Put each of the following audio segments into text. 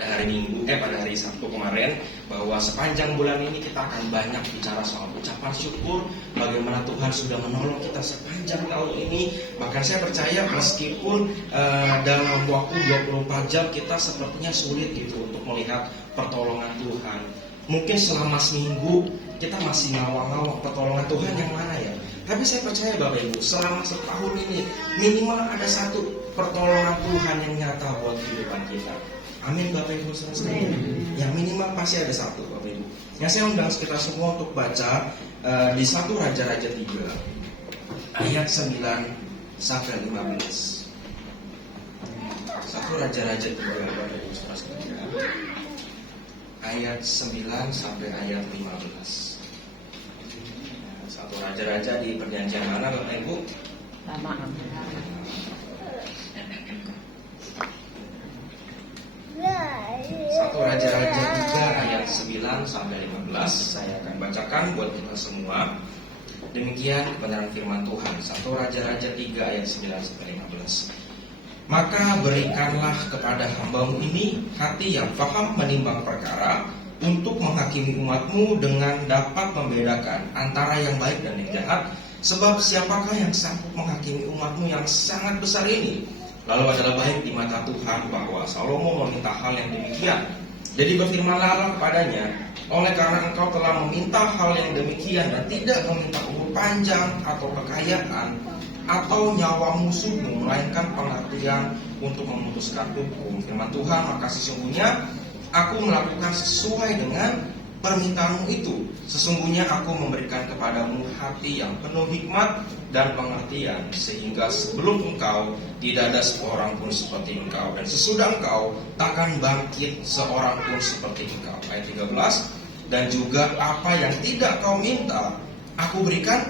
pada hari Sabtu kemarin, bahwa sepanjang bulan ini kita akan banyak bicara soal ucapan syukur, bagaimana Tuhan sudah menolong kita sepanjang tahun ini. Bahkan saya percaya meskipun dalam waktu 24 jam kita sepertinya sulit gitu untuk melihat pertolongan Tuhan. Mungkin selama seminggu kita masih ngawang-ngawang pertolongan Tuhan yang mana ya. Tapi saya percaya Bapak Ibu, selama setahun ini minimal ada satu pertolongan Tuhan yang nyata buat kehidupan kita. Amin Bapak Ibu sekalian. Ya minimal pasti ada satu Bapak Ibu. Yang saya undang kita semua untuk baca di 1 Raja-Raja 3 ayat 9 sampai 15. 1 Raja-Raja 3 Bapak Ibu sekalian, ayat 9 sampai ayat 15. 1 Raja-Raja di perjanjian mana Bapak Ibu? Lama. 1 Raja-Raja 3 ayat 9 sampai 15. Saya akan bacakan buat kita semua. Demikian kebenaran firman Tuhan. 1 Raja-Raja 3 ayat 9 sampai 15. Maka berikanlah kepada hamba-Mu ini hati yang faham menimbang perkara, untuk menghakimi umat-Mu dengan dapat membedakan antara yang baik dan yang jahat. Sebab siapakah yang sanggup menghakimi umat-Mu yang sangat besar ini? Lalu adalah baik di mata Tuhan bahwa Salomo meminta hal yang demikian. Jadi berfirmanlah Allah kepadanya, oleh karena engkau telah meminta hal yang demikian dan tidak meminta umur panjang atau kekayaan atau nyawa musuhmu, melainkan pengertian untuk memutuskan hukum firman Tuhan, maka sesungguhnya aku melakukan sesuai dengan permintaanmu itu. Sesungguhnya aku memberikan kepadamu hati yang penuh hikmat dan pengertian, sehingga sebelum engkau tidak ada seorang pun seperti engkau, dan sesudah engkau takkan bangkit seorang pun seperti engkau. Ayat 13. Dan juga apa yang tidak kau minta aku berikan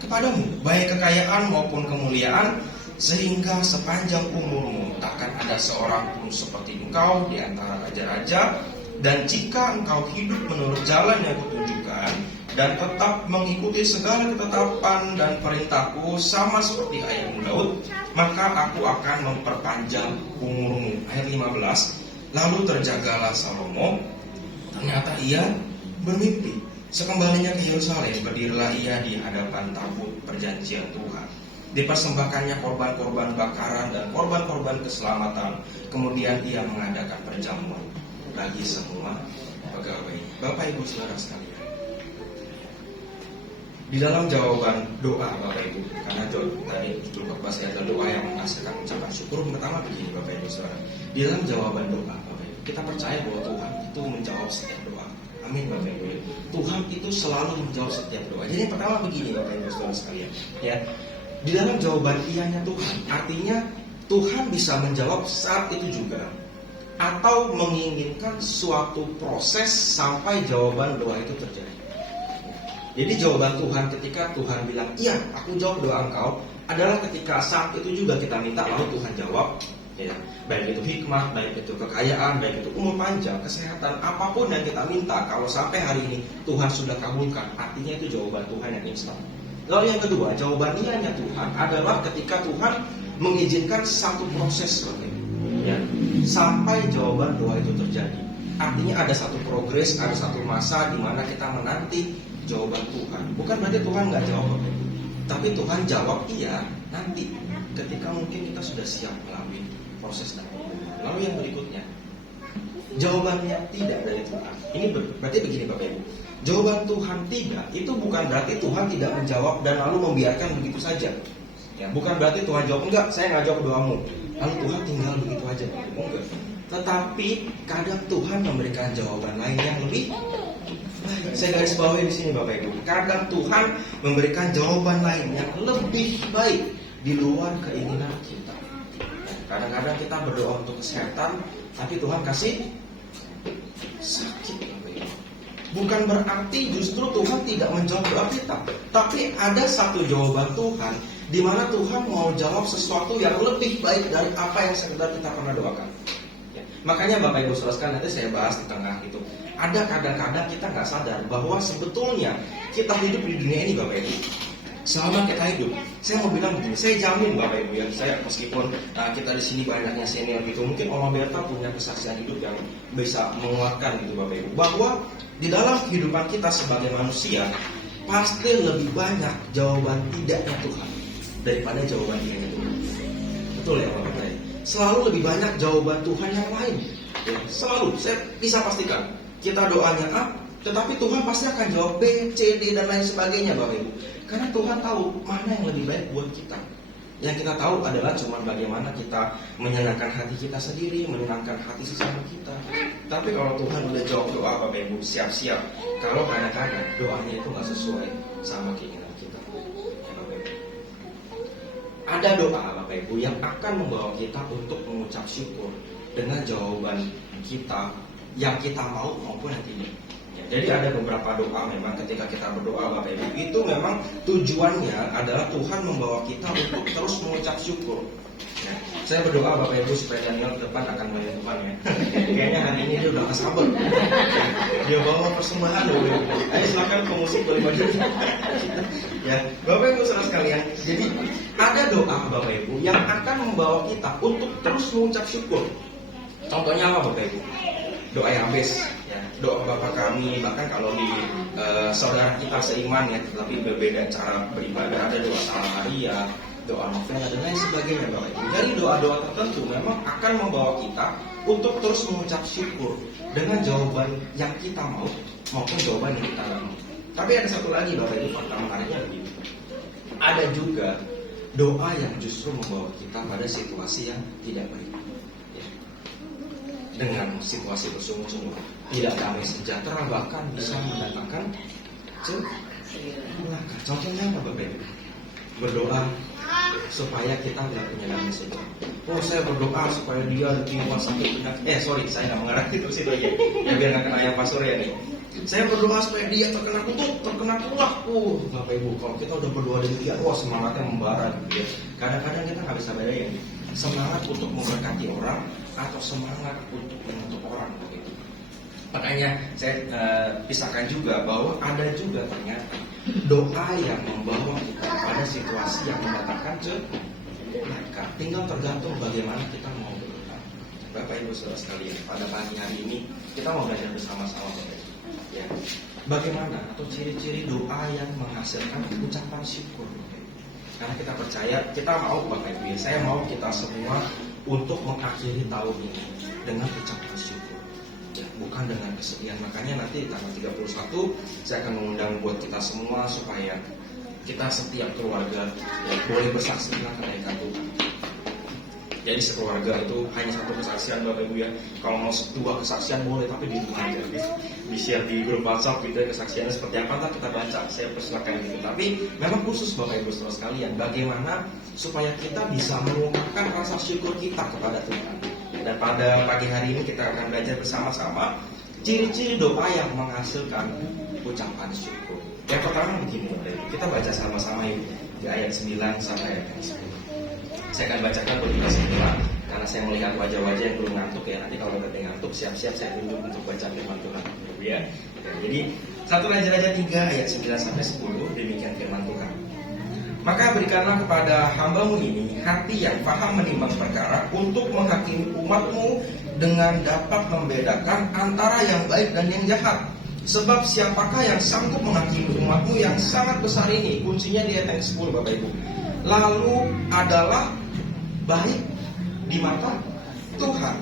kepadamu, baik kekayaan maupun kemuliaan, sehingga sepanjang umurmu takkan ada seorang pun seperti engkau di antara raja-raja. Dan jika engkau hidup menurut jalan yang kutunjukkan dan tetap mengikuti segala ketetapan dan perintahku sama seperti ayahmu Daud, maka aku akan memperpanjang umurmu. Ayat 15. Lalu terjagalah Salomo, ternyata ia bermimpi. Sekembalinya ke Yerusalem, berdirilah ia di hadapan tabut perjanjian Tuhan. Dipersembahkannya korban-korban bakaran dan korban-korban keselamatan. Kemudian ia mengadakan perjamuan bagi semua pegawai. Bapak Ibu Saudara sekalian, di dalam jawaban doa Bapak Ibu, karena tadi Lukas ada doa yang menghasilkan ucapan syukur. Pertama begini Bapak Ibu Saudara, di dalam jawaban doa Bapak Ibu, kita percaya bahwa Tuhan itu menjawab setiap doa. Amin Bapak Ibu. Tuhan itu selalu menjawab setiap doa. Jadi yang pertama begini Bapak Ibu Saudara sekalian, ya, di dalam jawaban iyanya Tuhan, artinya Tuhan bisa menjawab saat itu juga, atau menginginkan suatu proses sampai jawaban doa itu terjadi. Jadi jawaban Tuhan ketika Tuhan bilang, iya aku jawab doa engkau, adalah ketika saat itu juga kita minta lalu Tuhan jawab, ya. Baik itu hikmat, baik itu kekayaan, baik itu umur panjang, kesehatan, apapun yang kita minta, kalau sampai hari ini Tuhan sudah kabulkan, artinya itu jawaban Tuhan yang instan. Lalu yang kedua, jawaban iyanya Tuhan adalah ketika Tuhan mengizinkan satu proses, ya, sampai jawaban doa itu terjadi. Artinya ada satu progres, ada satu masa di mana kita menanti jawaban Tuhan. Bukan berarti Tuhan nggak jawab, tapi Tuhan jawab iya nanti ketika mungkin kita sudah siap melalui proses dan perjuangan. Lalu yang berikutnya, jawabannya tidak dari Tuhan. Ini berarti begini Bapak Ibu, jawaban Tuhan tidak itu bukan berarti Tuhan tidak menjawab dan lalu membiarkan begitu saja. Ya, bukan berarti Tuhan jawab enggak, saya nggak jawab doamu, lalu Tuhan tinggal begitu aja. Enggak. Tetapi kadang Tuhan memberikan jawaban lain yang lebih baik. Saya garis bawahi di sini Bapak Ibu. Kadang Tuhan memberikan jawaban lain yang lebih baik di luar keinginan kita. Kadang-kadang kita berdoa untuk kesehatan, tapi Tuhan kasih sakit Bapak Ibu. Bukan berarti justru Tuhan tidak menjawab doa kita, tapi ada satu jawaban Tuhan di mana Tuhan mau jawab sesuatu yang lebih baik dari apa yang sekedar kita pernah doakan. Ya. Makanya Bapak Ibu Saudara, nanti saya bahas di tengah itu. Ada kadang-kadang kita nggak sadar bahwa sebetulnya kita hidup di dunia ini Bapak Ibu, selama kita hidup. Saya mau bilang begini, saya jamin Bapak Ibu ya, saya meskipun kita di sini banyaknya senior gitu, mungkin Om Berta punya kesaksian hidup yang bisa menguatkan gitu Bapak Ibu, bahwa di dalam kehidupan kita sebagai manusia pasti lebih banyak jawaban tidaknya Tuhan daripada jawaban iya Tuhan. Betul ya Bapak Ibu? Selalu lebih banyak jawaban Tuhan yang lain. Ya, selalu, saya bisa pastikan. Kita doanya A, tetapi Tuhan pasti akan jawab B, C, D, dan lain sebagainya Bapak Ibu. Karena Tuhan tahu mana yang lebih baik buat kita. Yang kita tahu adalah cuma bagaimana kita menyenangkan hati kita sendiri, menyenangkan hati sesama kita. Tapi kalau Tuhan udah jawab doa Bapak Ibu, siap-siap. Kalau kadang-kadang doanya itu gak sesuai sama keinginan kita. Ya, Bapak Ibu. Ada doa Bapak Ibu yang akan membawa kita untuk mengucap syukur dengan jawaban kita yang kita mau maupun yang tidak. Jadi ada beberapa doa memang ketika kita berdoa Bapak Ibu, itu memang tujuannya adalah Tuhan membawa kita untuk terus mengucap syukur. Ya, saya berdoa Bapak Ibu supaya Daniel ke depan akan melihat Tuhan ya. Kayaknya hari ini dia udah gak sabar. Dia bawa persembahan Bapak Ibu. Ayo silakan pemusik boleh maju. Ya, Bapak Ibu saudara sekalian. Jadi ada doa Bapak Ibu yang akan membawa kita untuk terus mengucap syukur. Contohnya apa Bapak Ibu? Doa Yabes. Doa Bapa kami, bahkan kalau di saudara kita seiman ya, tetapi berbeda cara beribadah, ada doa Salaria, doa Novena dan lain sebagainya Bapak Ibu. Jadi doa-doa tertentu memang akan membawa kita untuk terus mengucap syukur dengan jawaban yang kita mau maupun jawaban yang kita nggak mau. Tapi ada satu lagi Bapak Ibu, fakta menariknya begini. Ada juga doa yang justru membawa kita pada situasi yang tidak baik. Dengan situasi bersungguh-sungguh, tidak damai sejahtera, bahkan bisa mendatangkan celaka. Contohnya apa Bapak Ibu? Berdoa supaya kita tidak punya damai sejahtera. Oh saya berdoa supaya dia ditimpa sakit penyakit. Saya nggak mengerti terus itu ya. Biar nggak kena yang Pak Surya nih. Saya berdoa supaya dia terkena kutuk, terkena tulak. Bapak Ibu, kalau kita udah berdoa demikian, semangatnya membara. Ya. Kadang-kadang kita nggak bisa bedain semangat untuk memberkati orang atau semangat untuk menuntut orang begitu. Makanya saya pisahkan juga bahwa ada juga ternyata doa yang membawa kita pada situasi yang mendatangkan celaka. Tinggal tergantung bagaimana kita mau berdoa. Bapak Ibu saudara sekalian, pada pagi hari ini kita mau belajar bersama-sama Bapak Ibu. Ya. Bagaimana atau ciri-ciri doa yang menghasilkan ucapan syukur. Karena kita percaya, kita mau Bapak Ibu ya, saya mau kita semua untuk mengakhiri tahun ini dengan ucapan syukur ya, bukan dengan kesedihan. Makanya nanti tanggal 31 saya akan mengundang buat kita semua supaya kita setiap keluarga ya, boleh bersaksi tentang kebaikan Tuhan. Jadi sekeluarga itu hanya satu kesaksian Bapak Ibu ya. Kalau mau 2 kesaksian boleh, tapi di rumah aja, di share di grup WhatsApp gitu ya, kesaksiannya seperti apa kita baca. Saya persilakan gitu. Tapi memang khusus Bapak Ibu saudara sekalian, bagaimana supaya kita bisa mengungkapkan rasa syukur kita kepada Tuhan. Dan pada pagi hari ini kita akan belajar bersama-sama ciri-ciri doa yang menghasilkan ucapan syukur. Yang pertama begini Bapak Ibu, kita baca sama-sama yuk di ayat 9 sampai ayat 10. Saya akan bacakan buat kita semua karena saya melihat wajah-wajah yang belum ngantuk ya. Nanti kalau udah ngantuk siap-siap saya tunjuk untuk baca firman Tuhan ya. Jadi 1 Raja-Raja 3 ayat 9 sampai 10 demikian firman Tuhan. Maka berikanlah kepada hamba-Mu ini hati yang paham menimbang perkara untuk menghakimi umat-Mu dengan dapat membedakan antara yang baik dan yang jahat. Sebab siapakah yang sanggup menghakimi umat-Mu yang sangat besar ini? Kuncinya di ayat 10 Bapak Ibu. Lalu adalah baik di mata Tuhan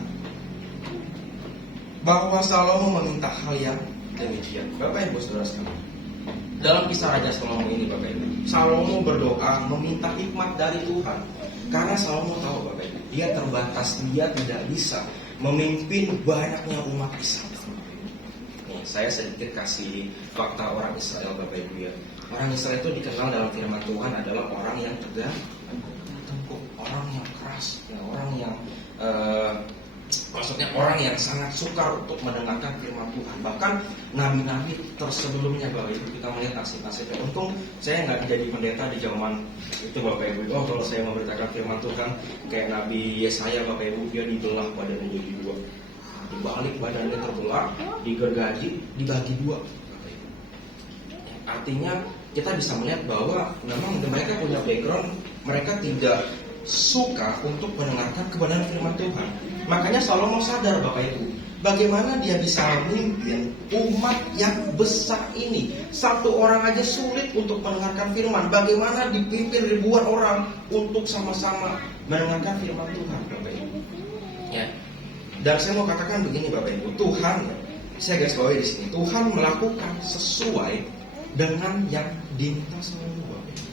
bahwa Salomo meminta hal yang demikian. Bapak Ibu saudara sekalian, dalam kisah Raja Salomo ini Bapak Ibu, Salomo berdoa meminta hikmat dari Tuhan. Karena Salomo tahu Bapak Ibu, dia terbatas, dia tidak bisa memimpin banyaknya umat Israel. Nih, saya sedikit kasih fakta orang Israel Bapak Ibu ya. Orang Israel itu dikenal dalam firman Tuhan adalah orang yang tegar, tengkuk, orang yang keras, ya, orang yang maksudnya orang yang sangat sukar untuk mendengarkan firman Tuhan. Bahkan nabi-nabi tersebelumnya Bapak Ibu, kita melihat nasib-nasibnya. Untung saya nggak jadi pendeta di zaman itu Bapak Ibu. Kalau saya memberitakan firman Tuhan kayak Nabi Yesaya Bapak Ibu, dia dibelah badannya jadi 2, dibalik badannya terbelah, digergaji, dibagi 2. Artinya kita bisa melihat bahwa memang mereka punya background, mereka tidak suka untuk mendengarkan kebenaran firman Tuhan. Makanya Salomo sadar Bapak Ibu, bagaimana dia bisa memimpin umat yang besar ini. Satu orang aja sulit untuk mendengarkan firman, bagaimana dipimpin ribuan orang untuk sama-sama mendengarkan firman Tuhan Bapak Ibu. Ya. Dan saya mau katakan begini Bapak Ibu, Tuhan, saya garis bawahi di sini, Tuhan melakukan sesuai dengan yang diminta Salomo Bapak Ibu.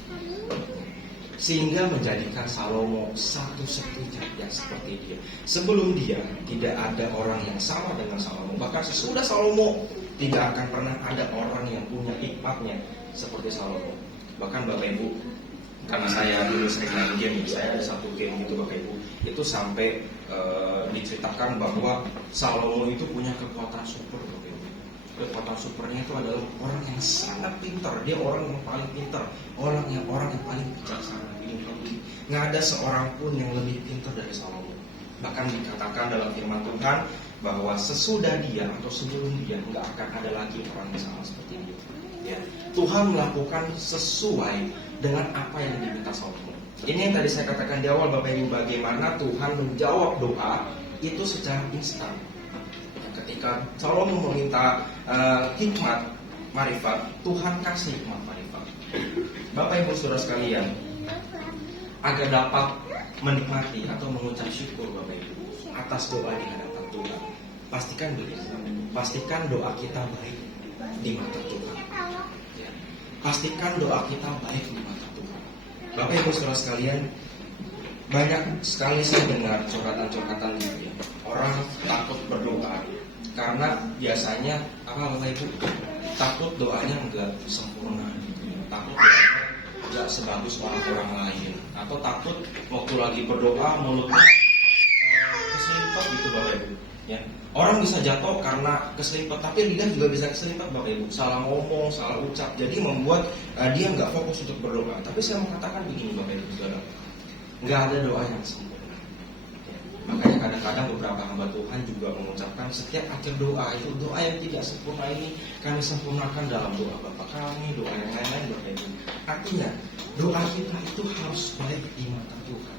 Sehingga menjadikan Salomo satu-satunya yang seperti dia. Sebelum dia tidak ada orang yang sama dengan Salomo. Bahkan sesudah Salomo tidak akan pernah ada orang yang punya hikmatnya seperti Salomo. Bahkan Bapak Ibu, karena saya dulu sering main game, saya ada satu game gitu Bapak Ibu, itu sampai diceritakan bahwa Salomo itu punya kekuatan super Bapak Ibu. Kekuatan supernya itu adalah orang yang sangat pintar. Dia orang yang paling pintar, orang yang paling bijaksana. Nggak ada seorang pun yang lebih pintar dari Salomo. Bahkan dikatakan dalam firman Tuhan bahwa sesudah dia atau sebelum dia nggak akan ada lagi orang yang sama seperti dia. Ya. Tuhan melakukan sesuai dengan apa yang diminta Salomo. Ini yang tadi saya katakan di awal Bapak Ibu, bagaimana Tuhan menjawab doa itu secara instan. Ketika Salomo meminta hikmat marifat, Tuhan kasih hikmat marifat. Bapak Ibu saudara sekalian, agar dapat menikmati atau mengucap syukur Bapak Ibu atas doa di hadapan Tuhan, pastikan begini, pastikan doa kita baik di mata Tuhan. Ya. Pastikan doa kita baik di mata Tuhan. Bapak Ibu saudara sekalian, banyak sekali saya dengar curhatan-curhatan gitu ya. Orang takut berdoa karena biasanya Bapak Ibu, takut doanya enggak sempurna gitu ya. Takut doanya enggak sebagus orang-orang lain, atau takut waktu lagi berdoa mulutnya keselimpet gitu Bapak Ibu. Ya. Orang bisa jatuh karena keselimpet, tapi lidah juga bisa keselimpet Bapak Ibu. Salah ngomong, salah ucap, jadi membuat dia nggak fokus untuk berdoa. Tapi saya mau katakan begini Bapak Ibu saudara, nggak ada doa yang sempurna. Ya. Makanya kadang-kadang beberapa hamba Tuhan juga mengucapkan setiap akhir doa itu, doa yang tidak sempurna ini kami sempurnakan dalam doa Bapa kami, doa yang lain-lain Bapak Ibu. Artinya doa kita itu harus baik di mata Tuhan,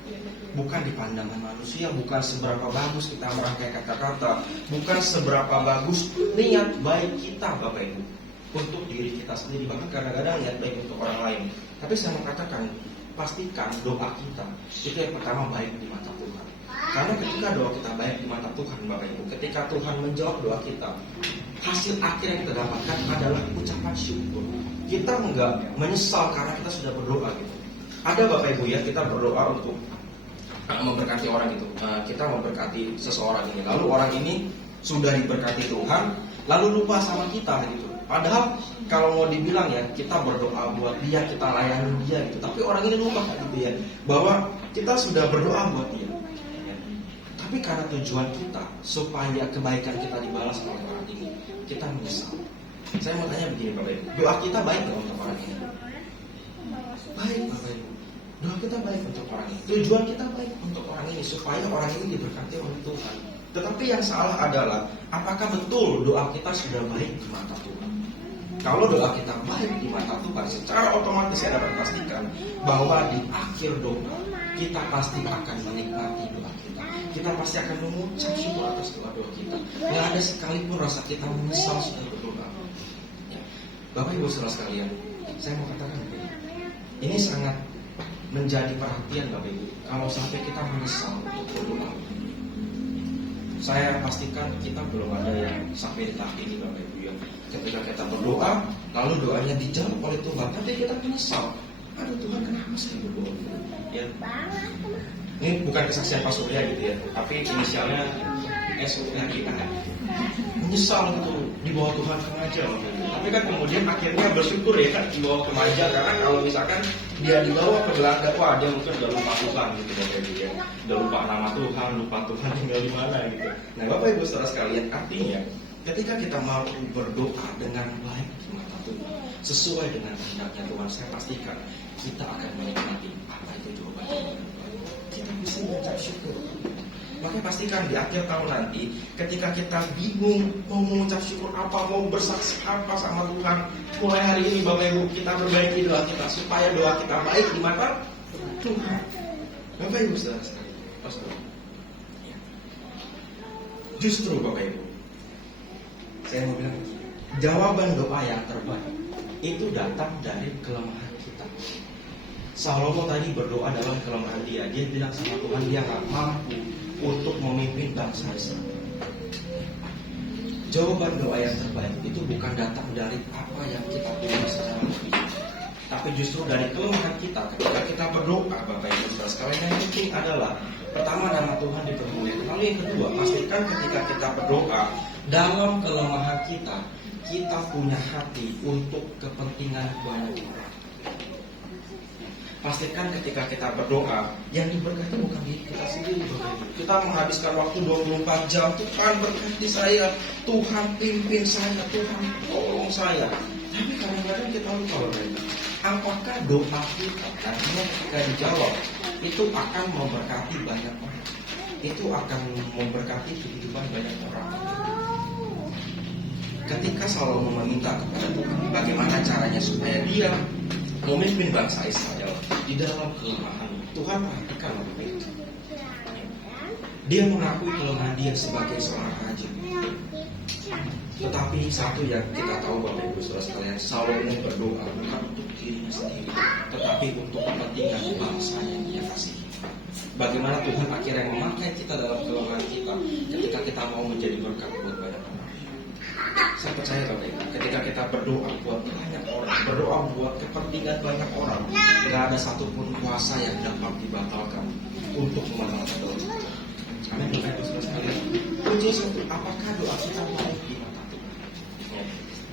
bukan di pandangan manusia, bukan seberapa bagus kita merangkai kata-kata, bukan seberapa bagus niat baik kita Bapak Ibu untuk diri kita sendiri, bahkan kadang-kadang niat baik untuk orang lain. Tapi saya mau katakan, pastikan doa kita itu yang pertama baik di mata Tuhan. Karena ketika doa kita baik di mata Tuhan Bapak Ibu, ketika Tuhan menjawab doa kita, hasil akhir yang kita dapatkan adalah ucapan syukur. Kita enggak menyesal karena kita sudah berdoa gitu. Ada Bapak Ibu ya, kita berdoa untuk memberkati orang gitu. Kita memberkati seseorang ini, lalu orang ini sudah diberkati Tuhan, lalu lupa sama kita gitu. Padahal kalau mau dibilang ya, kita berdoa buat dia, kita layani dia gitu. Tapi orang ini lupa gitu ya, bahwa kita sudah berdoa buat dia. Tapi karena tujuan kita supaya kebaikan kita dibalas oleh orang ini, kita menyesal. Saya mau tanya begini Bapak Ibu, doa kita baik nggak untuk orang ini? Baik Bapak Ibu, doa kita baik untuk orang ini. Tujuan kita baik untuk orang ini supaya orang ini diberkati oleh Tuhan. Tetapi yang salah adalah, apakah betul doa kita sudah baik di mata Tuhan? Kalau doa kita baik di mata Tuhan, secara otomatis saya dapat pastikan bahwa di akhir doa kita pasti akan menikmati doa kita. Kita pasti akan mengucap syukur atas doa-doa kita. Nggak ada sekalipun rasa kita menyesal sudah berdoa. Ya. Bapak Ibu saudara sekalian, saya mau katakan begini, ini sangat menjadi perhatian Bapak Ibu kalau sampai kita menyesal untuk berdoa. Saya pastikan kita belum ada yang sampai di tahap ini Bapak Ibu ya. Ketika kita berdoa, lalu doanya dijawab oleh Tuhan, tapi kita menyesal. Aduh Tuhan, kenapa saya berdoa? Ya. Ini bukan kesaksian Pak Surya gitu ya, tapi inisialnya SURYA. Menyesal gitu, dibawa Tuhan ke Maja. Tapi kan kemudian akhirnya bersyukur ya kan dibawa ke Maja, karena kalau misalkan dia dibawa ke Belanda, wah dia mungkin udah lupa Tuhan gitu ya. Udah lupa nama Tuhan, lupa Tuhan tinggal di mana gitu. Nah Bapak Ibu saudara sekalian, artinya ketika kita mau berdoa dengan baik di mata Tuhan, sesuai dengan kehendaknya Tuhan, saya pastikan kita akan menikmati apa itu jawaban Tuhan. Kita bisa mengucap syukur. Makanya pastikan di akhir tahun nanti, ketika kita bingung mau mengucap syukur apa, mau bersaksi apa sama Tuhan, mulai hari ini Bapak Ibu kita perbaiki doa kita supaya doa kita baik di mata Tuhan. Bapak Ibu saudara sekalian, justru Bapak Ibu, saya mau bilang jawaban doa yang terbaik itu datang dari kelemahan kita. Salomo tadi berdoa dalam kelemahan dia. Dia bilang sama Tuhan dia gak mampu untuk memimpin bangsa Israel. Jawaban doa yang terbaik itu bukan datang dari apa yang kita punya secara lebih, tapi justru dari kelemahan kita ketika kita berdoa. Bapak Ibu saudara sekalian, yang penting adalah pertama nama Tuhan dipermuliakan. Lalu yang kedua, pastikan ketika kita berdoa dalam kelemahan kita, kita punya hati untuk kepentingan banyak orang. Pastikan ketika kita berdoa, yang diberkati bukan diri kita sendiri. Kita menghabiskan waktu 24 jam, Tuhan berkati saya, Tuhan pimpin saya, Tuhan tolong saya. Tapi kadang-kadang kita lupa, apakah doa kita nantinya ketika dijawab itu akan memberkati banyak orang, itu akan memberkati kehidupan banyak orang. Ketika Salomo meminta kepada Tuhan bagaimana caranya supaya dia memimpin bangsa Israel di dalam kelemahan, Tuhan perhatikan lebih baik. Dia mengakui kelemahan dia sebagai seorang raja. Tetapi satu yang kita tahu Bapak Ibu saudara sekalian, Salomo berdoa bukan untuk dirinya sendiri, tetapi untuk kepentingan bangsa yang dia kasihi. Bagaimana Tuhan akhirnya memakai kita dalam kelemahan kita ketika kita mau menjadi berkat buat banyak orang. Saya percaya Bapak Ibu, ketika kita berdoa buat banyak orang, berdoa buat kepentingan banyak orang, tidak ada satupun kuasa yang dapat dibatalkan untuk membatalkan doa kita. Amin Bapak Ibu saudara sekalian. Kunci satu, apakah doa kita baik di mata Tuhan?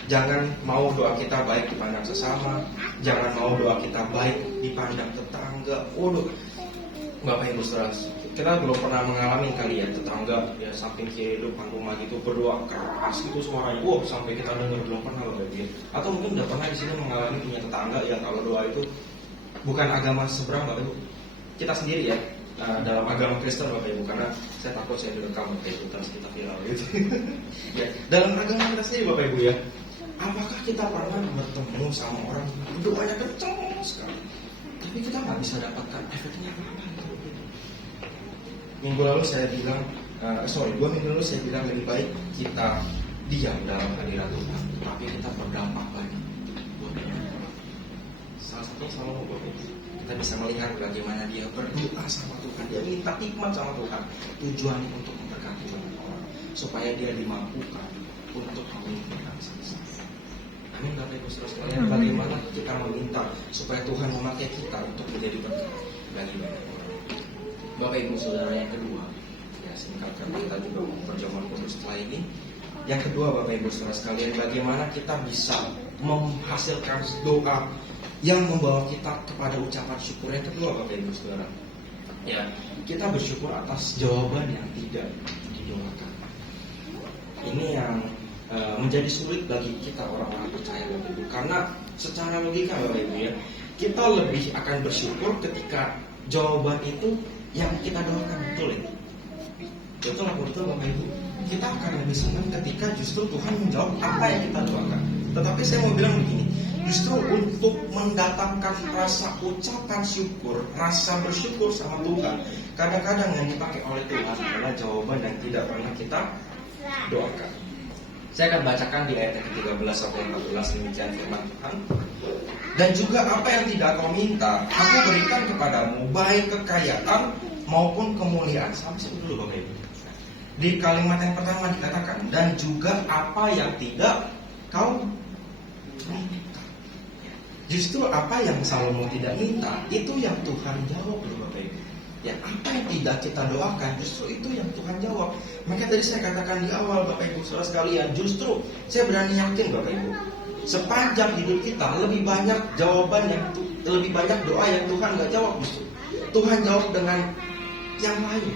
Jangan mau doa kita baik dipandang sesama, jangan mau doa kita baik dipandang tetangga. Waduh, Bapak Ibu saudara, kita belum pernah mengalami kali ya tetangga ya samping kiri depan rumah gitu berdoa keras gitu suaranya, sampai kita dengar, belum pernah Bapak Ibu. Atau mungkin udah pernah di sini mengalami punya tetangga yang kalau doa itu bukan agama seberang Bapak Ibu. Kita sendiri ya, dalam agama Kristen Bapak Ibu, karena saya takut saya direkam Bapak Ibu terus kita viral gitu. Ya, dalam agama kita sendiri Bapak Ibu ya, apakah kita pernah bertemu sama orang doanya kencang sekali, tapi kita nggak bisa dapatkan efeknya apa-apa? Minggu lalu saya bilang, 2 minggu lalu saya bilang lebih baik kita diam dalam hadirat Tuhan, tapi kita berdampak lagi buat banyak orang. Salah satu Salomo Bapak Ibu, kita bisa melihat bagaimana dia berdoa sama Tuhan, dia minta hikmat sama Tuhan, tujuannya untuk memberkati banyak orang, supaya dia dimampukan untuk memimpin bangsa. Amin Bapak Ibu saudara sekalian. Bagaimana kita meminta supaya Tuhan memakai kita untuk menjadi berkat bagi banyak orang. Bapak Ibu saudara, yang kedua, ya singkat karena kita juga mau perjamuan khusus setelah ini. Yang kedua Bapak Ibu saudara sekalian, bagaimana kita bisa menghasilkan doa yang membawa kita kepada ucapan syukur. Yang kedua Bapak Ibu saudara, ya kita bersyukur atas jawaban yang tidak didoakan. Ini yang menjadi sulit bagi kita orang-orang percaya Bapak Ibu, karena secara logika Bapak Ibu ya, kita lebih akan bersyukur ketika jawaban itu yang kita doakan betul ya. Betul apa betul Bapak Ibu? Kita akan lebih senang ketika justru Tuhan menjawab apa yang kita doakan. Tetapi saya mau bilang begini, justru untuk mendatangkan rasa ucapan syukur, rasa bersyukur sama Tuhan, kadang-kadang yang dipakai oleh Tuhan adalah jawaban yang tidak pernah kita doakan. Saya akan bacakan di ayat yang ke-13 sampai 14 demikian firman Tuhan. Dan juga apa yang tidak kau minta, aku berikan kepadamu, baik kekayaan maupun kemuliaan. Sampai situ dulu Bapak Ibu. Di kalimat yang pertama dikatakan, dan juga apa yang tidak kau minta. Justru apa yang Salomo tidak minta, itu yang Tuhan jawab Bapak Ibu. Ya, apa yang tidak kita doakan, justru itu yang Tuhan jawab. Maka tadi saya katakan di awal Bapak Ibu saudara sekalian, justru saya berani yakin Bapak Ibu, sepanjang hidup kita lebih banyak jawaban lebih banyak doa yang Tuhan nggak jawab, justru Tuhan jawab dengan yang lain.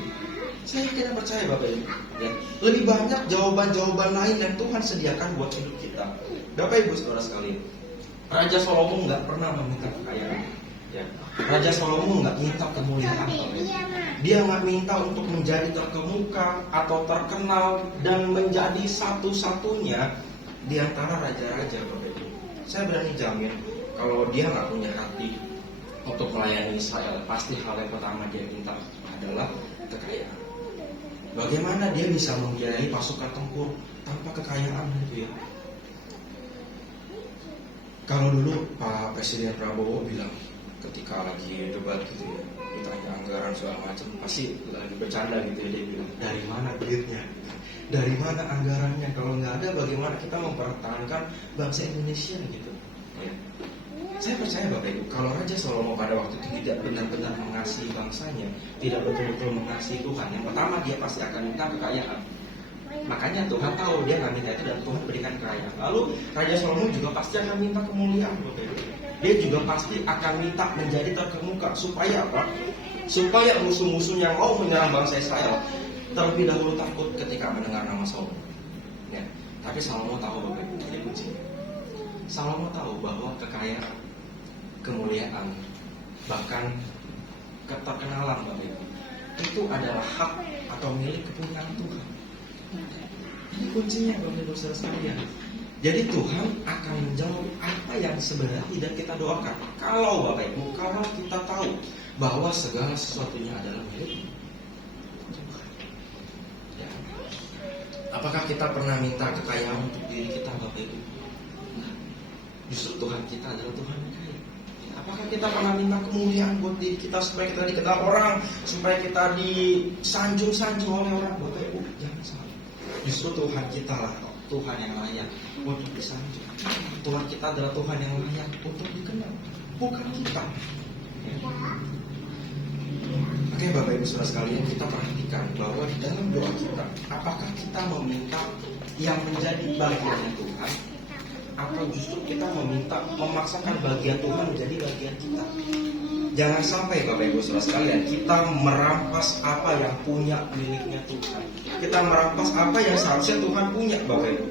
Saya yakin dan percaya Bapak Ibu ya, lebih banyak jawaban-jawaban lain yang Tuhan sediakan buat hidup kita. Bapak Ibu saudara sekalian, Raja Salomo nggak pernah meminta kekayaan ya. Raja Salomo nggak minta kemuliaan Bapak Ibu. Dia nggak minta untuk menjadi terkemuka atau terkenal dan menjadi satu-satunya di antara raja-raja, Bapak Ibu. Saya berani jamin kalau dia nggak punya hati untuk melayani Israel, pasti hal yang pertama dia minta adalah kekayaan. Bagaimana dia bisa membiayai pasukan tempur tanpa kekayaan gitu ya? Kalau dulu Pak Presiden Prabowo bilang ketika lagi debat gitu ya, ditanya anggaran segala macam, pasti lagi bercanda gitu ya, dia bilang dari mana duitnya, dari mana anggarannya, kalau nggak ada bagaimana kita mempertahankan bangsa Indonesia gitu ya. Saya percaya Bapak Ibu, kalau Raja Salomo pada waktu itu tidak benar-benar mengasihi bangsanya, tidak betul-betul mengasihi Tuhan, yang pertama dia pasti akan minta kekayaan. Makanya Tuhan tahu dia nggak minta itu dan Tuhan berikan kekayaan. Lalu Raja Salomo juga pasti akan minta kemuliaan, Bapak Ibu. Dia juga pasti akan minta menjadi terkemuka. Supaya apa? Supaya musuh-musuh yang mau menyerang bangsa Israel terlebih dahulu takut ketika mendengar nama Salomo. Ya. Tapi Salomo tahu Bapak Ibu, ini kuncinya. Salomo tahu bahwa kekayaan, kemuliaan, bahkan keterkenalan Bapak Ibu, itu adalah hak atau milik kepunyaan Tuhan. Ini kuncinya Bapak Ibu saudara sekalian. Jadi Tuhan akan menjawab apa yang sebenarnya tidak kita doakan. Kalau Bapak Ibu, kalau kita tahu bahwa segala sesuatunya adalah milik Tuhan. Ya. Apakah kita pernah minta kekayaan untuk diri kita Bapak Ibu? Nah, justru Tuhan kita adalah Tuhan yang kaya. Apakah kita pernah minta kemuliaan buat diri kita supaya kita dikenal orang, supaya kita disanjung-sanjung oleh orang Bapak Ibu? Jangan salah. Justru Tuhan kita lah Tuhan yang layak untuk disanjung. Tuhan kita adalah Tuhan yang layak untuk dikenal, bukan kita. Oke Bapak Ibu saudara sekalian, kita perhatikan bahwa di dalam doa kita, apakah kita meminta yang menjadi bagiannya Tuhan, atau justru kita memaksakan bagian Tuhan menjadi bagian kita? Jangan sampai Bapak Ibu saudara sekalian, kita merampas apa yang punya miliknya Tuhan. Kita merampas apa yang seharusnya Tuhan punya Bapak Ibu.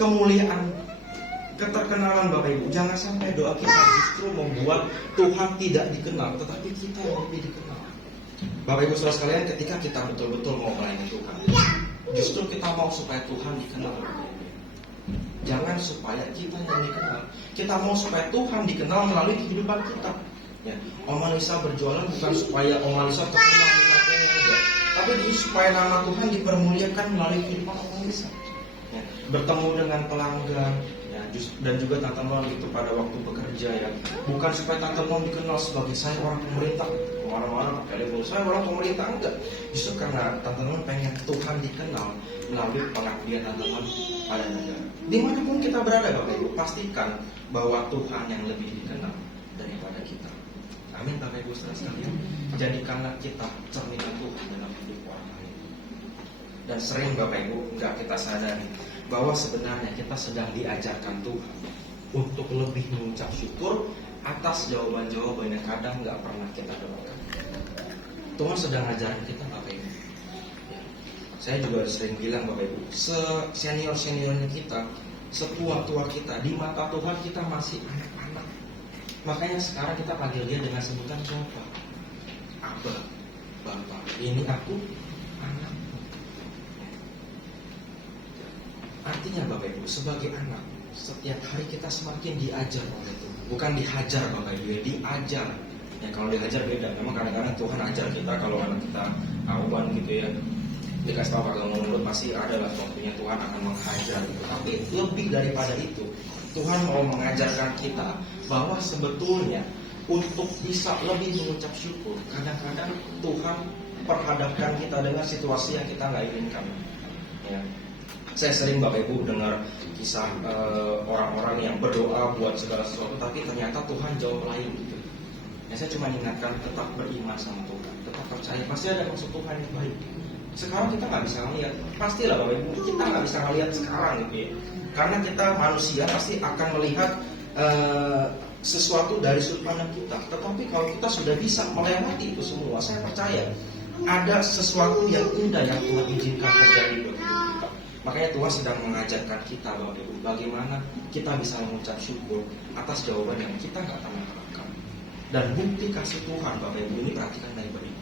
Kemuliaan, keterkenalan Bapak Ibu. Jangan sampai doa kita justru membuat Tuhan tidak dikenal, tetapi kita yang lebih dikenal. Bapak Ibu saudara sekalian, ketika kita betul-betul mau melayani Tuhan, justru kita mau supaya Tuhan dikenal. Jangan supaya kita yang dikenal. Kita mau supaya Tuhan dikenal melalui kehidupan kita. Ya, Om Alisa berjualan bukan supaya Om Alisa terkenal di matanya enggak, tapi supaya nama Tuhan dipermuliakan melalui kehidupan Om Alisa. Ya, bertemu dengan pelanggan, ya, dan juga Tante Non itu pada waktu bekerja ya, bukan supaya Tante Non dikenal sebagai saya orang pemerintah, kemana-mana pakai label saya orang pemerintah, enggak. Justru karena Tante Non pengen Tuhan dikenal melalui pengabdian Tante Non pada negara. Dimanapun kita berada Bapak Ibu, pastikan bahwa Tuhan yang lebih dikenal daripada kita. Amin Bapak Ibu saudara sekalian. Jadikanlah kita cerminan Tuhan dalam hidup orang lain. Dan sering Bapak Ibu enggak kita sadari bahwa sebenarnya kita sedang diajarkan Tuhan untuk lebih mengucap syukur atas jawaban-jawaban yang kadang enggak pernah kita doakan. Tuhan sedang ajarin kita Bapak Ibu. Ya. Saya juga sering bilang Bapak Ibu, senior-seniornya kita, setua-tua kita, di mata Tuhan kita masih anak-anak. Makanya sekarang kita panggil dia dengan sebutan Bapak, Abba, Bapak. Ini aku anak. Artinya Bapak Ibu, sebagai anak, setiap hari kita semakin diajar oleh Tuhan. Bukan dihajar Bapak Ibu, diajar. Ya kalau dihajar beda. Memang kadang-kadang Tuhan ajar kita kalau anak kita awan gitu ya. Dikasih tahu kalau menurut pasti adalah waktunya Tuhan akan menghajar gitu. Tapi lebih daripada itu, Tuhan mau mengajarkan kita bahwa sebetulnya untuk bisa lebih mengucap syukur, kadang-kadang Tuhan perhadapkan kita dengan situasi yang kita nggak inginkan. Ya. Saya sering Bapak Ibu dengar kisah orang-orang yang berdoa buat segala sesuatu, tapi ternyata Tuhan jawab lain gitu. Ya, saya cuma ingatkan tetap beriman sama Tuhan, tetap percaya pasti ada maksud Tuhan yang baik. Sekarang kita nggak bisa melihat, pastilah Bapak Ibu kita nggak bisa melihat sekarang gitu ya. Karena kita manusia pasti akan melihat sesuatu dari sudut pandang kita. Tetapi kalau kita sudah bisa melewati itu semua, saya percaya ada sesuatu yang indah yang Tuhan izinkan terjadi buat hidup kita. Makanya Tuhan sedang mengajarkan kita Bapak Ibu, bagaimana kita bisa mengucap syukur atas jawaban yang kita nggak pernah harapkan. Dan bukti kasih Tuhan Bapak Ibu ini perhatikan baik-baik.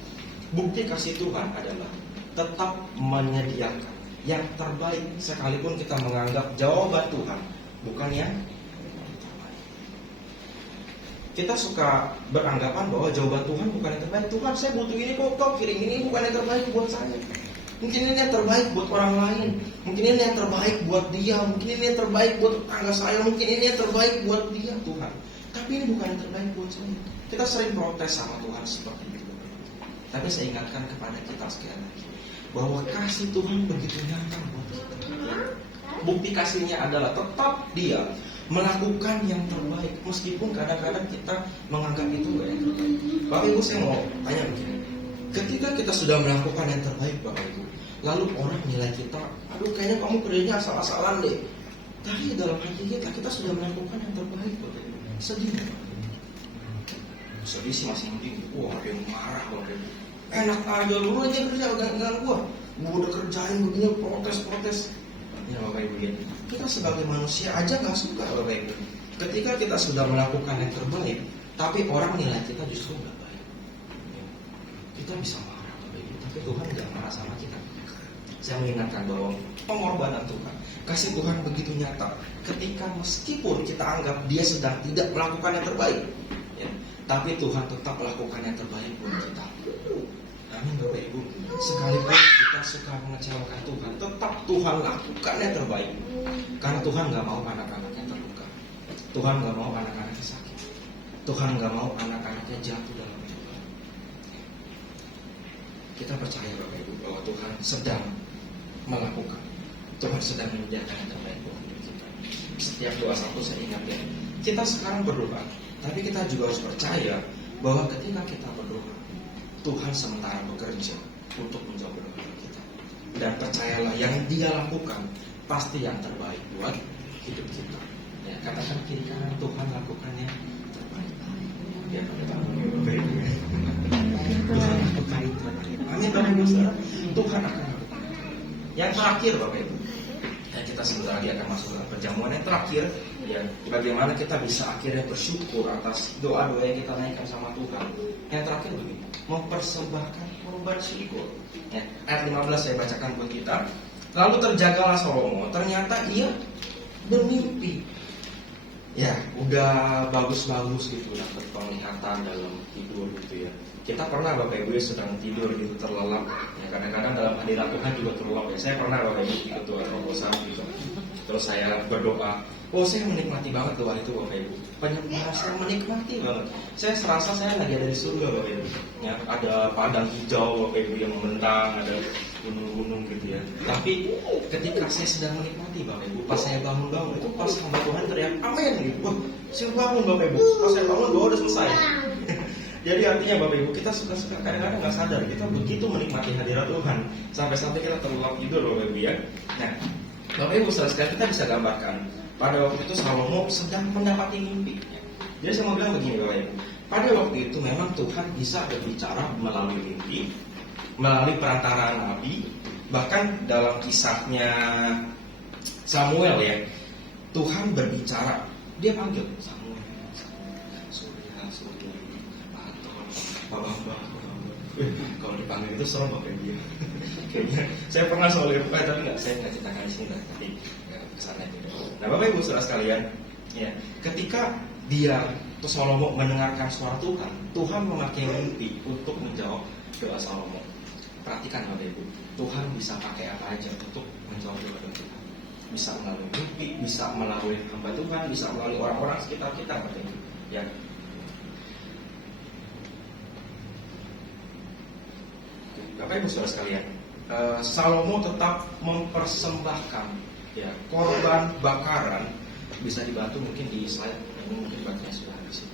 Bukti kasih Tuhan adalah tetap menyediakan yang terbaik sekalipun kita menganggap jawaban Tuhan bukan yang terbaik. Kita suka beranggapan bahwa jawaban Tuhan bukan yang terbaik. Tuhan, saya butuh ini kok, kirim ini bukan yang terbaik buat saya. Mungkin ini yang terbaik buat orang lain. Mungkin ini yang terbaik buat dia. Mungkin ini yang terbaik buat tetangga saya. Mungkin ini yang terbaik buat dia, Tuhan. Tapi ini bukan yang terbaik buat saya. Kita sering protes sama Tuhan seperti itu. Tapi saya ingatkan kepada kita sekali lagi bahwa kasih Tuhan begitu nyata buat kita. Bukti kasihnya adalah tetap dia melakukan yang terbaik meskipun kadang-kadang kita menganggap itu gak yang terbaik. Bapak Ibu, saya mau tanya begini. Ketika kita sudah melakukan yang terbaik, Bapak Ibu, lalu orang nilai kita, aduh kayaknya kamu kerjanya asal-asalan deh. Tapi dalam hati kita sudah melakukan yang terbaik, Bapak Ibu. Sedih gak? Sedih sih masih mending. Wah, ada yang marah, Bapak Ibu. Enak aja, lu aja kerja dengan gua udah kerjain begini, protes. Ya Bapak Ibu, ya. Kita sebagai manusia aja gak suka, Bapak Ibu. Ketika kita sudah melakukan yang terbaik, tapi orang nilai kita justru gak baik. Kita bisa marah, Bapak Ibu, tapi Tuhan gak marah sama kita. Saya mengingatkan bahwa pengorbanan Tuhan, kasih Tuhan begitu nyata. Ketika meskipun kita anggap dia sedang tidak melakukan yang terbaik, ya, tapi Tuhan tetap melakukan yang terbaik buat kita. Amin Bapak Ibu. Sekalipun kita suka mengecewakan Tuhan, tetap Tuhan lakukan yang terbaik. Karena Tuhan gak mau anak-anaknya terluka. Tuhan gak mau anak-anaknya sakit. Tuhan gak mau anak-anaknya jatuh dalam hidup. Kita percaya Bapak Ibu bahwa Tuhan sedang melakukan, Tuhan sedang menyediakan yang terbaik buat kita. Setiap doa satu saya ingat ya, kita sekarang berdoa, tapi kita juga harus percaya bahwa ketika kita berdoa, Tuhan sementara bekerja untuk menjawab doa kita. Dan percayalah yang Dia lakukan pasti yang terbaik buat hidup kita. Ya, katakan kiri kanan, Tuhan lakukannya terbaik. Ya, Tuhan lakukan terbaik. Amin Bapak Ibu Saudara. Tuhan akan lakukan. Yang terakhir Bapak Ibu, ya, kita sebentar lagi akan masuk dalam perjamuan yang terakhir. Ya, bagaimana kita bisa akhirnya bersyukur atas doa-doa yang kita naikkan sama Tuhan. Yang terakhir begini, mempersembahkan korban syukur. Ya, ayat 15 saya bacakan buat kita. Lalu terjagalah Salomo, ternyata ia bermimpi. Ya, udah bagus-bagus gitu, dapat penglihatan dalam tidur gitu ya. Kita pernah Bapak Ibu sedang tidur gitu terlelap. Ya, kadang-kadang dalam hadirat Tuhan juga terlelap ya. Saya pernah Bapak Ibu ikut doa terobosan gitu. Terus saya berdoa. Oh, saya menikmati banget doa itu Bapak Ibu. Benar-benar saya menikmati banget. Saya serasa saya lagi ada di surga Bapak Ibu. Ya, ada padang hijau Bapak Ibu yang membentang, ada gunung-gunung gitu ya. Tapi ketika saya sedang menikmati Bapak Ibu, pas saya bangun-bangun itu pas hamba Tuhan teriak amin gitu. Wah, saya bangun Bapak Ibu. Pas saya bangun doa udah selesai. Jadi artinya Bapak Ibu, kita suka-suka kadang-kadang nggak sadar kita begitu menikmati hadirat Tuhan sampai-sampai kita terlelap tidur Bapak Ibu ya. Nah, Bapak Ibu saudara sekalian, kita bisa gambarkan pada waktu itu Salomo sedang mendapati mimpi. Jadi saya mau bilang begini Bapak Ibu, pada waktu itu memang Tuhan bisa berbicara melalui mimpi, melalui perantara nabi. Bahkan dalam kisahnya Samuel ya, Tuhan berbicara, dia panggil Samuel, Surya, atau Bambang. Kalau dipanggil itu serem Bapak Ibu. Kayaknya saya pernah soal itu, tapi saya nggak ceritakan di sini nanti kesana itu. Nah Bapak Ibu saudara sekalian, ya, ketika dia atau Salomo mendengarkan suara Tuhan, Tuhan memakai mimpi untuk menjawab doa Salomo. Perhatikan Bapak Ibu, Tuhan bisa pakai apa aja untuk menjawab doa Tuhan. Bisa melalui mimpi, bisa melalui hamba Tuhan, bisa melalui orang-orang sekitar kita Bapak Ibu. Ya. Bapak Ibu saudara sekalian, Salomo tetap mempersembahkan ya korban bakaran. Bisa dibantu mungkin di slide ini, mungkin baterainya sudah habis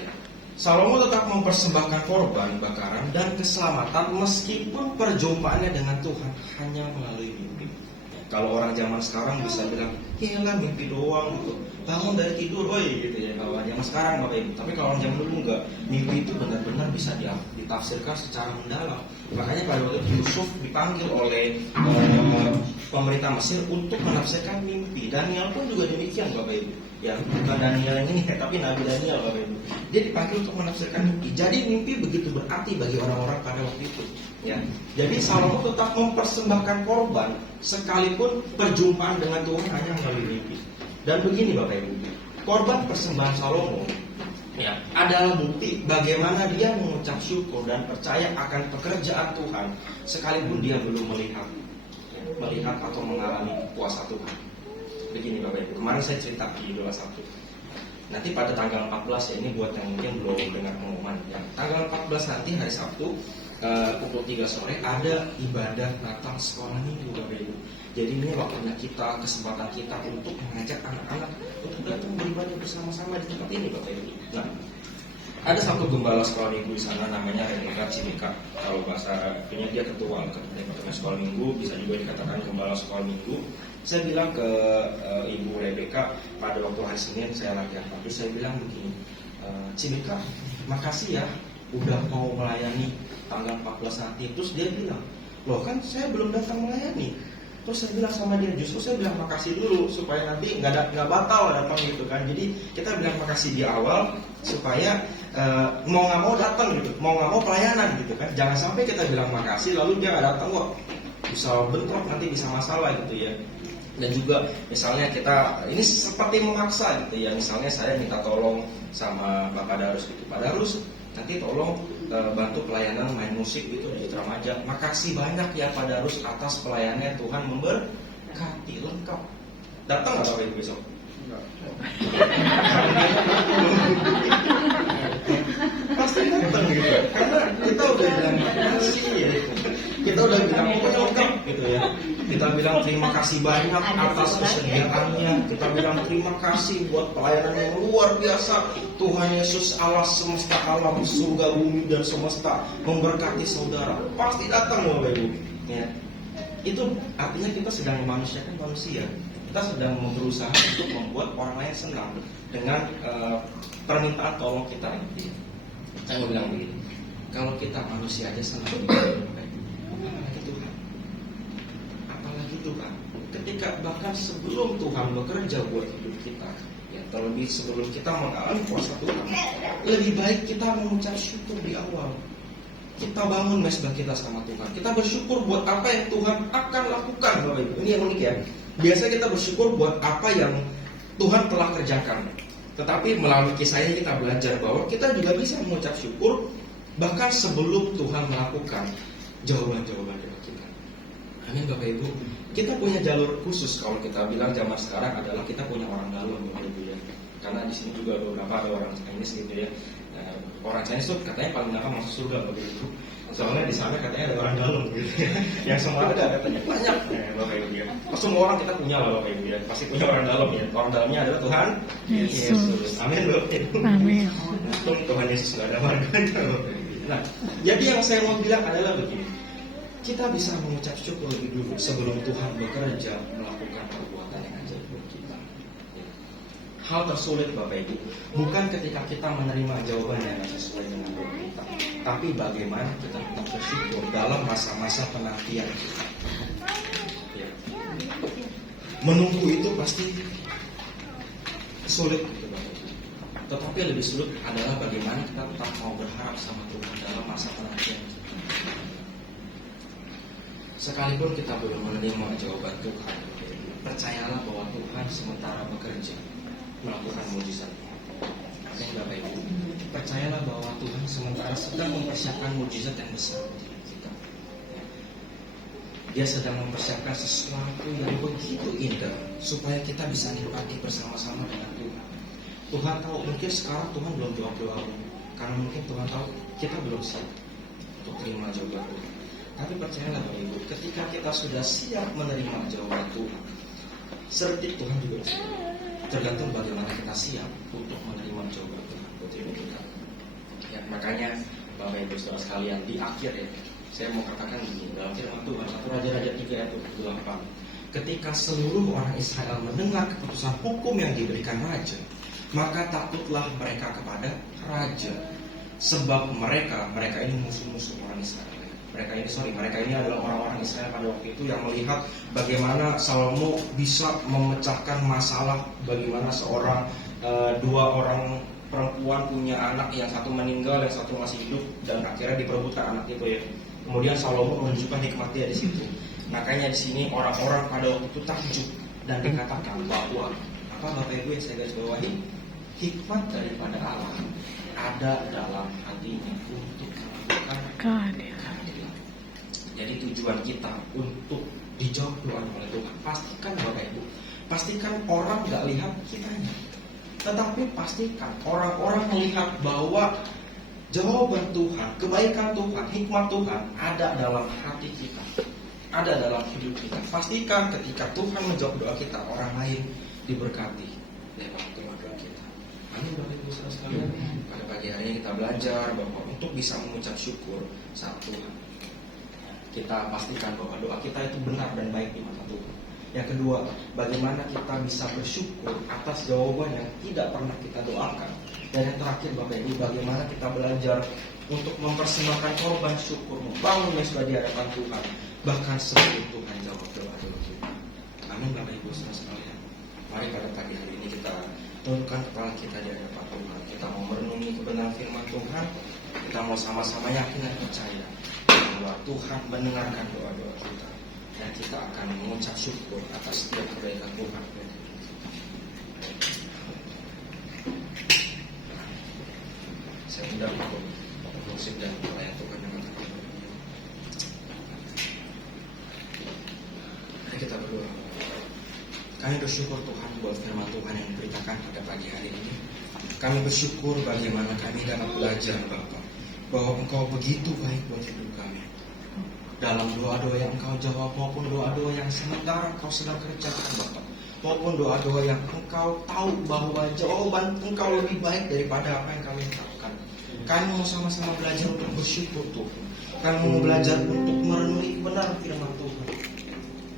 ya. Salomo tetap mempersembahkan korban bakaran dan keselamatan meskipun perjumpaannya dengan Tuhan hanya melalui mimpi ya. Kalau orang zaman sekarang bisa bilang, lah mimpi doang gitu, bangun dari tidur, gitu ya. Kalau zaman sekarang Bapak Ibu. Tapi kalau orang zaman dulu enggak, mimpi itu benar-benar bisa ditafsirkan secara mendalam. Makanya pada waktu itu Yusuf dipanggil oleh pemerintah Mesir untuk menafsirkan mimpi. Daniel pun juga demikian Bapak Ibu. Ya, bukan Daniel ini, tapi Nabi Daniel Bapak Ibu. Dia dipanggil untuk menafsirkan mimpi. Jadi mimpi begitu berarti bagi orang-orang pada waktu itu. Ya, jadi Salomo tetap mempersembahkan korban sekalipun perjumpaan dengan Tuhan hanya melalui mimpi. Dan begini Bapak Ibu, korban persembahan Salomo ya adalah bukti bagaimana dia mengucap syukur dan percaya akan pekerjaan Tuhan sekalipun dia belum melihat atau mengalami kuasa Tuhan. Begini Bapak Ibu, kemarin saya cerita di Doa Sabtu. Nanti pada tanggal 14 ya, ini buat yang mungkin belum dengar pengumuman ya. Tanggal 14 nanti hari Sabtu pukul 3 sore ada ibadah Natal sekolah minggu Bapak Ibu. Jadi ini waktunya kita, kesempatan kita untuk mengajak anak-anak untuk datang beribadah bersama-sama di tempat ini Bapak Ibu. Nah, ada satu gembala sekolah minggu di sana namanya Rebeka Cimika. Kalau bahasa punya dia ketua departemen sekolah minggu, bisa juga dikatakan gembala sekolah minggu. Saya bilang ke Ibu Rebeka pada waktu hari Senin saya latihan pagi, saya bilang begini, Cimika, makasih ya udah mau melayani tanggal 14 nanti. Terus dia bilang, loh kan saya belum datang melayani. Terus saya bilang sama dia, justru saya bilang makasih dulu supaya nanti nggak batal datang gitu kan. Jadi kita bilang makasih di awal supaya mau nggak mau datang gitu, mau nggak mau pelayanan gitu kan. Jangan sampai kita bilang makasih lalu dia nggak datang kok, bisa bentrok nanti, bisa masalah gitu ya. Dan juga misalnya kita ini seperti memaksa gitu ya. Misalnya saya minta tolong sama Bapak Darus gitu, Pak Darus nanti tolong bantu pelayanan main musik gitu di Remaja. Makasih banyak ya Pak Darus atas pelayanannya, Tuhan memberkati, lengkap. Datang nggak Bapak Ibu besok? Pasti datang gitu, karena kita udah bilang makasih ya, kita udah bilang pokoknya lengkap gitu ya. Kita bilang terima kasih banyak atas kesediaannya. Kita bilang terima kasih buat pelayanan yang luar biasa. Tuhan Yesus Allah semesta alam, surga, bumi dan semesta memberkati saudara. Pasti datang Bapak Ibu ya. Itu artinya kita sedang memanusiakan manusia. Kita sedang berusaha untuk membuat orang lain senang dengan permintaan tolong kita ini. Saya mau bilang begini, kalau kita manusia aja senang apalagi Tuhan. Apalagi Tuhan. Ketika bahkan sebelum Tuhan bekerja buat hidup kita, ya, terlebih sebelum kita mengalami kuasa Tuhan, lebih baik kita mengucap syukur di awal. Kita bangun mesbah kita sama Tuhan. Kita bersyukur buat apa yang Tuhan akan lakukan Bapak Ibu. Ini yang unik ya. Biasanya kita bersyukur buat apa yang Tuhan telah kerjakan. Tetapi melalui kisahnya kita belajar bahwa kita juga bisa mengucap syukur bahkan sebelum Tuhan melakukan jawaban-jawaban doa kita. Amin Bapak Ibu. Kita punya jalur khusus kalau kita bilang zaman sekarang adalah kita punya orang dalam Bapak Ibu ya. Karena di sini juga beberapa ada orang Chinese gitu ya. Orang Chinese tuh katanya paling lama masuk surga Bapak Ibu. Soalnya di sana katanya ada orang dalam gitu ya. Yang semua ada katanya banyak Bapak Ibu ya. Semua orang kita punya lah Bapak Ibu ya. Pasti punya orang dalam ya. Orang dalamnya adalah Tuhan Yesus. Amin Bapak Ibu. Amin. Untung Tuhan Yesus nggak ada marganya Bapak Ibu. Nah, jadi yang saya mau bilang adalah begini. Kita bisa mengucap syukur lebih dulu sebelum Tuhan bekerja melakukan perbuatan yang ajaib buat kita. Hal tersulit Bapak Ibu bukan ketika kita menerima jawaban yang sesuai dengan doa kita, tapi bagaimana kita tetap bersyukur dalam masa-masa penantian kita. Ya. Menunggu itu pasti sulit gitu Bapak Ibu. Tetapi lebih sulit adalah bagaimana kita tetap mau berharap sama Tuhan dalam masa penantian kita. Sekalipun kita belum menerima jawaban Tuhan, percayalah bahwa Tuhan sementara bekerja melakukan mujizat. Amin Bapak Ibu. Percayalah bahwa Tuhan sementara sedang mempersiapkan mujizat yang besar untuk kita. Dia sedang mempersiapkan sesuatu yang begitu indah supaya kita bisa nikmati bersama-sama dengan Tuhan. Tuhan tahu mungkin sekarang Tuhan belum jawab doamu, karena mungkin Tuhan tahu kita belum siap untuk terima jawaban Tuhan. Tapi percayalah Bapak Ibu, ketika kita sudah siap menerima jawaban Tuhan, sedetik Tuhan juga siap. Tergantung bagaimana kita siap untuk menerima jawaban Tuhan buat hidup kita. Ya, makanya Bapak Ibu saudara sekalian, di akhir ya, saya mau katakan begini dalam firman Tuhan 1 Raja-Raja 3 ayat 28. ketika seluruh orang Israel mendengar keputusan hukum yang diberikan raja, maka takutlah mereka kepada raja. Sebab mereka ini musuh-musuh orang Israel. Mereka ini adalah orang-orang Israel pada waktu itu yang melihat bagaimana Salomo bisa memecahkan masalah, bagaimana dua orang perempuan punya anak, yang satu meninggal, yang satu masih hidup, dan akhirnya diperebutkan anak itu ya. Kemudian Salomo menunjukkan hikmat dia di situ. Makanya di sini orang-orang pada waktu itu takjub dan dikatakan bahwa Bapak Ibu yang saya garis bawahi, hikmat daripada Allah ada dalam hatinya untuk melakukan keadilan. Jadi tujuan kita untuk dijawab doa oleh Tuhan, pastikan Bapak Ibu, pastikan orang nggak lihat kitanya, tetapi pastikan orang-orang melihat bahwa jawaban Tuhan, kebaikan Tuhan, hikmat Tuhan ada dalam hati kita, ada dalam hidup kita. Pastikan ketika Tuhan menjawab doa kita, orang lain diberkati lewat doa kita. Amin Bapak Ibu saudara sekalian. Pada pagi hari ini kita belajar bahwa untuk bisa mengucap syukur saat Tuhan, kita pastikan bahwa doa kita itu benar dan baik di mata Tuhan. Yang kedua, bagaimana kita bisa bersyukur atas jawaban yang tidak pernah kita doakan. Dan yang terakhir Bapak Ibu, bagaimana kita belajar untuk mempersembahkan korban syukur, membangun Yesus di hadapan Tuhan, bahkan sebelum Tuhan jawab doa-doa kita. Amin Bapak Ibu saudara sekalian. Mari pada pagi hari ini kita tundukkan kepala kita di hadapan Tuhan. Kita mau merenungi kebenaran firman Tuhan. Kita mau sama-sama yakin dan percaya bahwa Tuhan mendengarkan doa-doa kita, dan kita akan mengucap syukur atas setiap kebaikan Tuhan. Saya undang untuk musik dan pelayan Tuhan yang akan kita berdiri. Mari kita berdoa. Kami bersyukur Tuhan buat firman Tuhan yang diberitakan pada pagi hari ini. Kami bersyukur bagaimana kami dapat belajar Bapa, bahwa Engkau begitu baik buat hidup kami. Dalam doa-doa yang Engkau jawab, maupun doa-doa yang sementara Engkau sedang kerjakan Bapak, maupun doa-doa yang Engkau tahu bahwa jawaban Engkau lebih baik daripada apa yang kami lakukan. Kami mau sama-sama belajar untuk bersyukur Tuhan. Kami mau belajar untuk merenungi kebenaran firman Tuhan.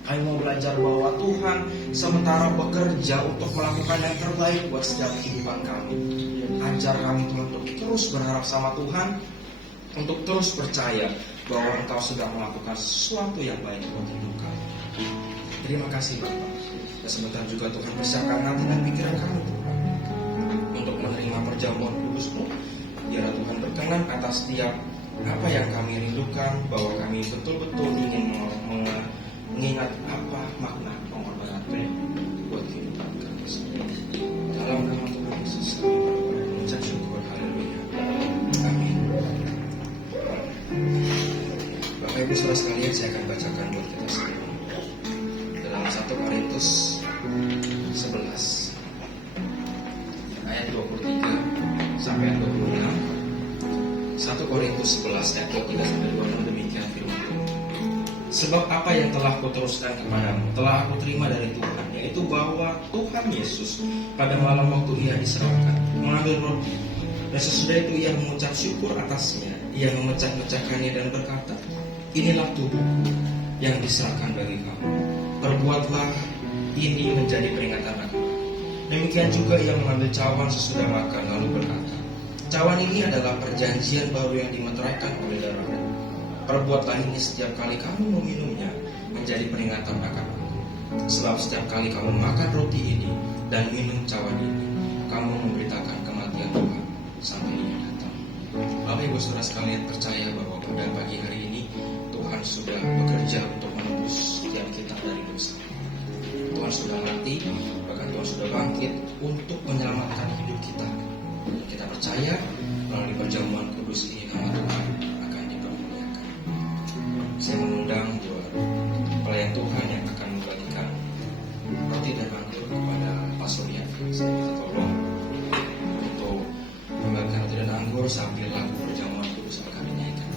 Kami mau belajar bahwa Tuhan sementara bekerja untuk melakukan yang terbaik buat setiap kehidupan kami. Ajar kami Tuhan untuk terus berharap sama Tuhan, untuk terus percaya bahwa Engkau sudah melakukan sesuatu yang baik buat hidup kami. Terima kasih Bapak. Dan sebentar juga Tuhan persiapkan hati dan pikiran kami Tuhan untuk menerima perjamuan kudus-Mu. Biarlah Tuhan berkenan atas setiap apa yang kami rindukan, bahwa kami betul-betul ingin mengingat apa makna pengorbanan buat kehidupan kami sendiri. Dalam nama Tuhan Yesus kami berdoa dan mengucap syukur. Haleluya. Amin. Bapak Ibu saudara sekalian, saya akan bacakan buat kita semua dalam 1 Korintus 11 ayat 23 sampai 26. 1 Korintus 11 ayat 23 sampai 26 demikian firman Tuhan. Sebab apa yang telah kuteruskan kepadamu telah aku terima dari Tuhan, yaitu bahwa Tuhan Yesus pada malam waktu Ia diserahkan mengambil roti, dan sesudah itu Ia mengucap syukur atasnya. Ia memecah-mecahkannya dan berkata, inilah tubuhku yang diserahkan bagi kamu. Perbuatlah ini menjadi peringatan aku. Demikian juga Ia mengambil cawan sesudah makan lalu berkata, cawan ini adalah perjanjian baru yang dimeteraikan oleh darahku. Perbuatlah ini setiap kali kamu meminumnya menjadi peringatan akan aku. Sebab setiap kali kamu makan roti ini dan minum cawan ini, kamu memberitakan kematian Tuhan sampai Ia datang. Bapak Ibu saudara sekalian, percaya bahwa pada pagi hari ini Tuhan sudah bekerja untuk menebus setiap kita dari dosa. Tuhan sudah mati, bahkan Tuhan sudah bangkit untuk menyelamatkan hidup kita. Kita percaya melalui perjamuan kudus ini nama Tuhan akan dipermuliakan. Saya mengundang buat pelayan Tuhan yang akan membagikan roti dan anggur kepada Pak Surya. Saya minta tolong untuk membagikan roti dan anggur sambil lagu perjamuan kudus akan dinyanyikan.